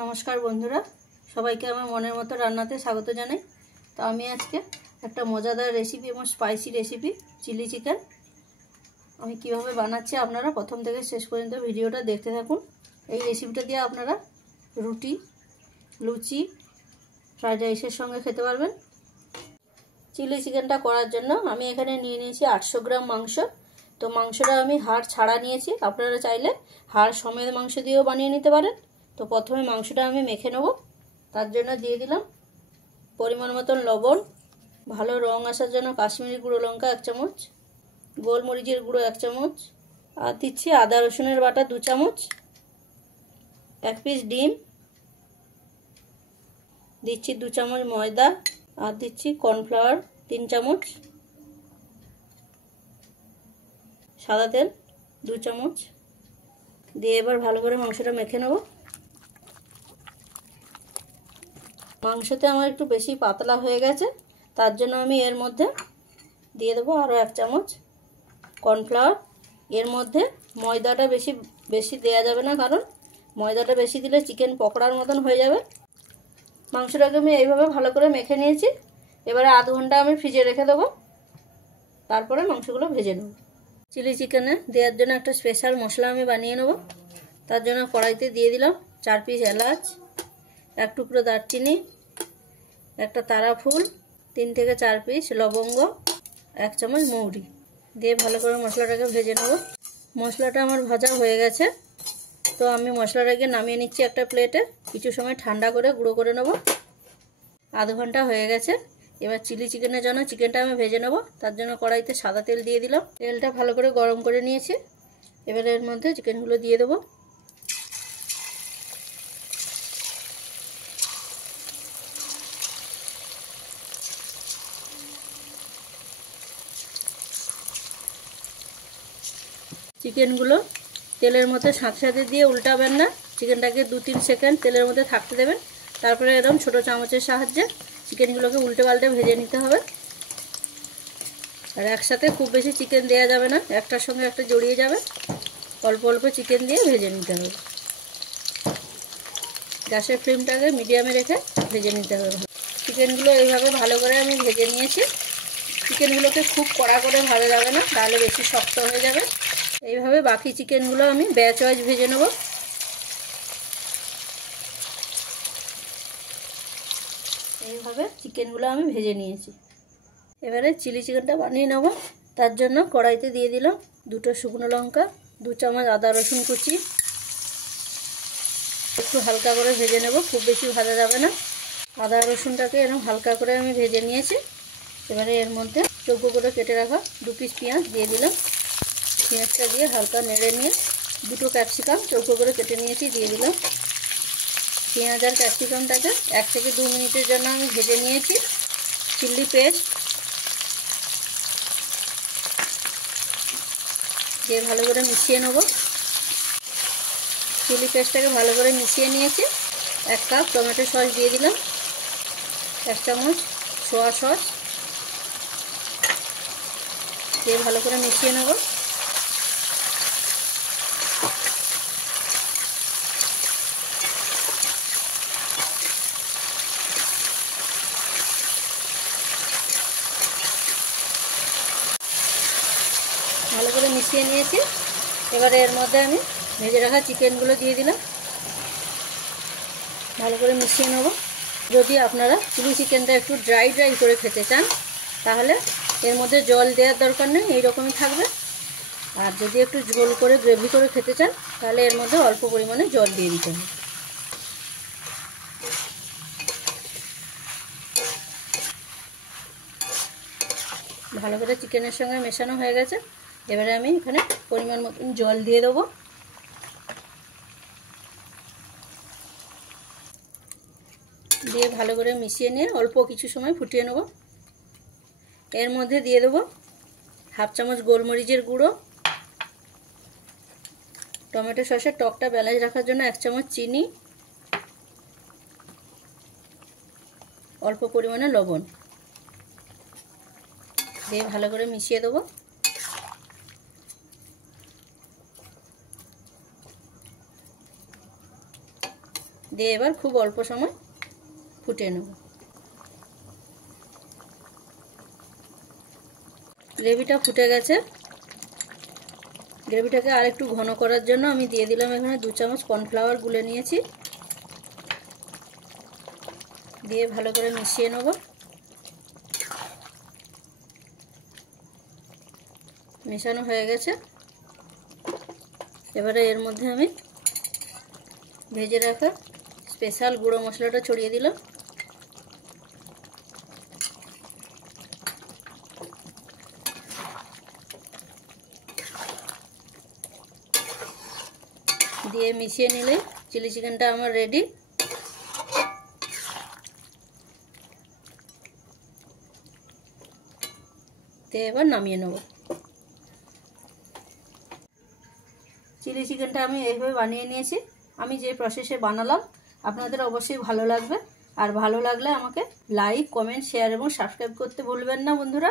নমস্কার বন্ধুরা, সবাইকে আমার মনের মতো রান্নাতে স্বাগত জানাই। তো আমি আজকে একটা মজাদার রেসিপি এবং স্পাইসি রেসিপি চিলি চিকেন আমি কিভাবে বানাচ্ছি আপনারা প্রথম থেকে শেষ পর্যন্ত ভিডিওটা দেখতে থাকুন। এই রেসিপিটা দিয়ে আপনারা রুটি, লুচি, ফ্রাইড রাইসের সঙ্গে খেতে পারবেন। চিলি চিকেনটা করার জন্য আমি এখানে নিয়ে নিয়েছি 800 গ্রাম মাংস। তো মাংসটা আমি হাড় ছাড়া নিয়েছি, আপনারা চাইলে হাড় সমেত মাংস দিয়েও বানিয়ে নিতে পারেন। তো প্রথমে মাংসটা আমি মেখে নেব। তার জন্য দিয়ে দিলাম পরিমাণ মতন লবণ, ভালো রং আসার জন্য কাশ্মীরি গুঁড়ো লঙ্কা 1 চামচ, গোলমরিচের গুঁড়ো 1 চামচ, আর দিচ্ছি আদা রসুনের বাটা 2 চামচ, 1 পিস ডিম, দিচ্ছি 2 চামচ ময়দা, আর দিচ্ছি কর্নফ্লাওয়ার 3 চামচ, সাদা তেল 2 চামচ দিয়ে এবার ভালো করে মাংসটা মেখে নেব। মাংসতে আমার একটু বেশি পাতলা হয়ে গেছে, তার জন্য আমি এর মধ্যে দিয়ে দেবো আরও 1 চামচ কর্নফ্লাওয়ার। এর মধ্যে ময়দাটা বেশি দেওয়া যাবে না, কারণ ময়দাটা বেশি দিলে চিকেন পকোড়ার মতন হয়ে যাবে। মাংসটাকে আমি এইভাবে ভালো করে মেখে নিয়েছি। এবারে আধ ঘন্টা আমি ফ্রিজে রেখে দেবো, তারপরে মাংসগুলো ভেজে নেব। চিলি চিকেনে দেওয়ার জন্য একটা স্পেশাল মশলা আমি বানিয়ে নেব। তার জন্য কড়াইতে দিয়ে দিলাম 4 পিস এলাচ, 1 টুকরো দারচিনি, একটা তারা ফুল, 3 থেকে 4 পিস লবঙ্গ, 1 চামচ মৌরি দিয়ে ভালো করে মশলাটাকে ভেজে নেব। মশলাটা আমার ভাজা হয়ে গেছে, তো আমি মশলাটাকে নামিয়ে নিচ্ছি একটা প্লেটে। কিছু সময় ঠান্ডা করে গুঁড়ো করে নেব। আধ ঘন্টা হয়ে গেছে। এবার চিলি চিকেনের জন্য চিকেনটা আমি ভেজে নেব। তার জন্য কড়াইতে সাদা তেল দিয়ে দিলাম। তেলটা ভালো করে গরম করে নিয়েছি। এবার এর মধ্যে চিকেনগুলো দিয়ে দেবো। চিকেনগুলো তেলের মধ্যে সাথে দিয়ে উল্টাবেন না, চিকেনটাকে 2-3 সেকেন্ড তেলের মধ্যে থাকতে দেবেন। তারপরে এরকম ছোটো চামচের সাহায্যে চিকেনগুলোকে উল্টে পাল্টে ভেজে নিতে হবে। আর একসাথে খুব বেশি চিকেন দেওয়া যাবে না, একটার সঙ্গে একটা জড়িয়ে যাবে। অল্প অল্প চিকেন দিয়ে ভেজে নিতে হবে। গ্যাসের ফ্লেমটাকে মিডিয়ামে রেখে ভেজে নিতে হবে। চিকেনগুলো এইভাবে ভালো করে আমি ভেজে নিয়েছি। চিকেনগুলোকে খুব কড়া করে ভাজা যাবে না, তাহলে বেশি শক্ত হয়ে যাবে। এইভাবে বাকি চিকেনগুলো আমি ব্যাচ ওয়াইজ ভেজে নেব। এইভাবে চিকেনগুলো আমি ভেজে নিয়েছি। এবারে চিলি চিকেনটা বানিয়ে নেব। তার জন্য কড়াইতে দিয়ে দিলাম 2টো শুকনো লঙ্কা, 2 চামচ আদা রসুন কুচি। একটু হালকা করে ভেজে নেব, খুব বেশি ভাজা যাবে না। আদা রসুনটাকে এরকম হালকা করে আমি ভেজে নিয়েছি। এবারে এর মধ্যে চৌকো করে কেটে রাখা 2 পিস পেঁয়াজ দিয়ে দিলাম। পেঁয়াজটা দিয়ে হালকা নেড়ে নিয়ে 2টো ক্যাপসিকাম চৌকো করে কেটে নিয়েছি দিয়ে দিলাম। পেঁয়াজ আর ক্যাপসিকামটাকে 1 থেকে 2 মিনিটের জন্য আমি ভেজে নিয়েছি। চিলি পেস্ট দিয়ে ভালো করে মিশিয়ে নেব। চিলি পেস্টটাকে ভালো করে মিশিয়ে নিয়েছি। 1 কাপ টমেটো সস দিয়ে দিলাম, 1 চামচ সোয়া সস দিয়ে ভালো করে মিশিয়ে নেব। ভালো করে মিশিয়ে নিয়েছি। এবারে এর মধ্যে আমি ভেজে রাখা চিকেনগুলো দিয়ে দিলাম। ভালো করে মিশিয়ে নেব। যদি আপনারা চিলি চিকেনটা একটু ড্রাই করে খেতে চান, তাহলে এর মধ্যে জল দেওয়ার দরকার নেই, এইরকমই থাকবে। আর যদি একটু ঝোল করে গ্রেভি করে খেতে চান, তাহলে এর মধ্যে অল্প পরিমাণে জল দিয়ে দিতে হবে। ভালো করে চিকেনের সঙ্গে মেশানো হয়ে গেছে। এবারে আমি এখানে পরিমাণ মতন জল দিয়ে দেবো। দিয়ে ভালো করে মিশিয়ে নিয়ে অল্প কিছু সময় ফুটিয়ে নেব। এর মধ্যে দিয়ে দেবো 1/2 চামচ গোলমরিচের গুঁড়ো, টমেটো সসের টকটা ব্যালেন্স রাখার জন্য 1 চামচ চিনি, অল্প পরিমাণে লবণ দিয়ে ভালো করে মিশিয়ে দেবো। দিয়ে এবার খুব অল্প সময় ফুটিয়ে নেব। গ্রেভিটা ফুটে গেছে। গ্রেভিটাকে আর একটু ঘন করার জন্য আমি দিয়ে দিলাম এখানে 2 চামচ কর্নফ্লাওয়ার গুলে নিয়েছি, দিয়ে ভালো করে মিশিয়ে নেব। মেশানো হয়ে গেছে। এবারে এর মধ্যে আমি ভেজে রাখা স্পেশাল গুঁড়ো মশলাটা ছড়িয়ে দিলাম। দিয়ে মিশিয়ে নিলে চিলি চিকেনটা আমার রেডি। দিয়ে এবার নামিয়ে নেব। চিলি চিকেনটা আমি এইভাবে বানিয়ে নিয়েছি। আমি যে প্রসেসে বানালাম আপনাদের অবশ্যই ভালো লাগবে। আর ভালো লাগলে আমাকে লাইক, কমেন্ট, শেয়ার এবং সাবস্ক্রাইব করতে ভুলবেন না বন্ধুরা।